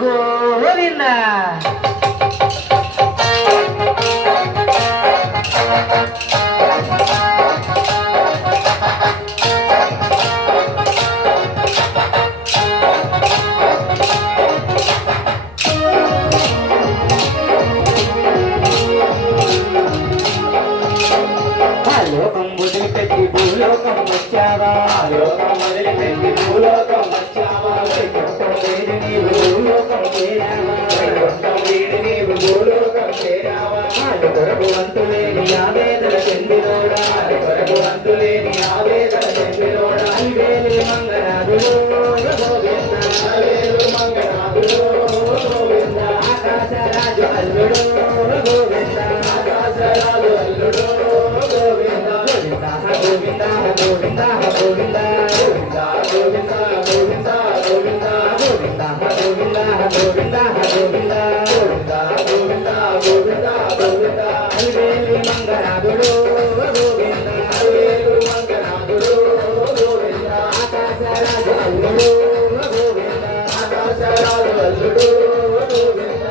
గోవింద లోకం వదిలిపెట్టి భూలోకం వచ్చావా లోకం వదిలిపెట్టి భూలోకం వచ్చావా నీవు భూలోకం చేరావా కొరకు వంతులేని ఆవేదన చెందినోడా కొరకు వంతులేని ఆవేదన చెందినోడా అలివేలి మంగనాథుడు గోవింద అలివేలు మంగనాథుడు గోవింద ఆకాశరాజు అల్లుడు గోవింద ఆకాశరాజు అల్లుడు గోవింద గోవింద గోవింద గోవింద గోవింద గోవింద గోవింద గోవింద గోవింద గోవింద గోవింద గోవింద గోవింద గోవింద గోవింద అలివేలి మంగనాథుడు గోవింద అలివేలు మంగనాథుడు గోవింద ఆకాశరాజు అల్లుడు గోవింద ఆకాశరాజు అల్లుడు గోవింద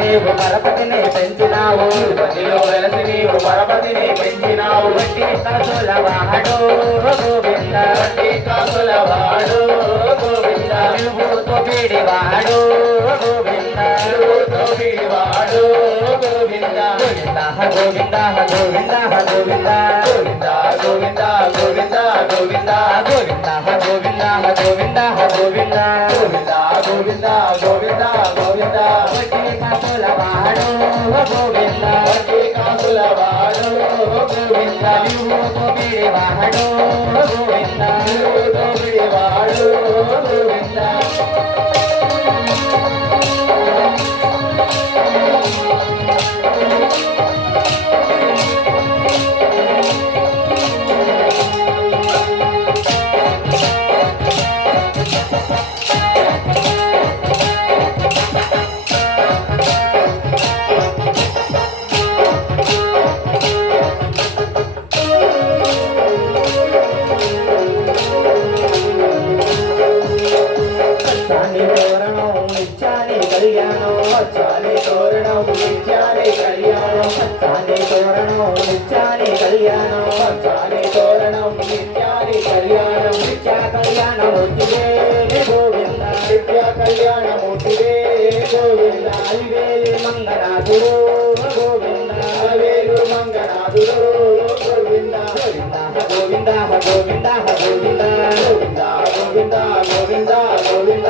నీవు పరపతిని పెంచినావు పతిలో వెలసి నీవు పరపతిని పెంచినావు వడ్డీ కాసుల వాడు గోవింద వడ్డీ కాసుల వాడు గోవింద నువ్వుతో వీడివాడు గోవింద నువ్వుతో వీడివాడు గోవింద గోవింద గోవింద గోవింద గోవింద గోవింద గోవింద గోవింద గోవింద గోవింద గోవింద గోవింద గోవింద గోవింద గోవింద వడ్డీ కాసుల వాడు గోవింద వడ్డీ కాసుల వాడు గోవింద నువ్వుతో వీడివాడు గోవింద నువ్వుతో వీడివాడు గోవింద మంగనాథుడు గోవింద వేలు మంగనాథుడు గోవింద గోవింద గోవింద గోవింద గోవింద గోవింద గోవింద గోవింద గోవింద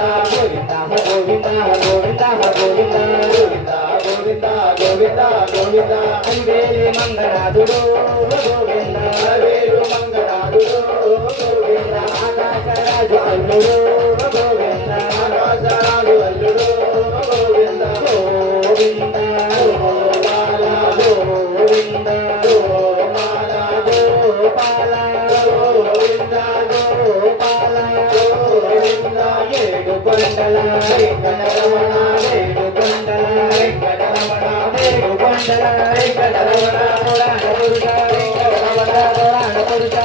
గోవింద గోవింద గోవింద గోవింద గోవింద గోవింద అలివేలి మంగనాథుడు గోవింద వేలు మంగనాథుడు గోవింద ఆకాశరాజు అల్లుడు గోవింద ఆకాశరాజు అల్లుడు గోవింద గోవింద గోపాల గోవింద గోపాల గోపాల గోవింద గోపాల గోవింద ఏడు కొండల వెంకటరమణ ఏడు కొండల వెంకటరమణ ఏడు కొండల వెంకటరమణ పురాణ పురుష వెంకటరమణ పురాణ పురుష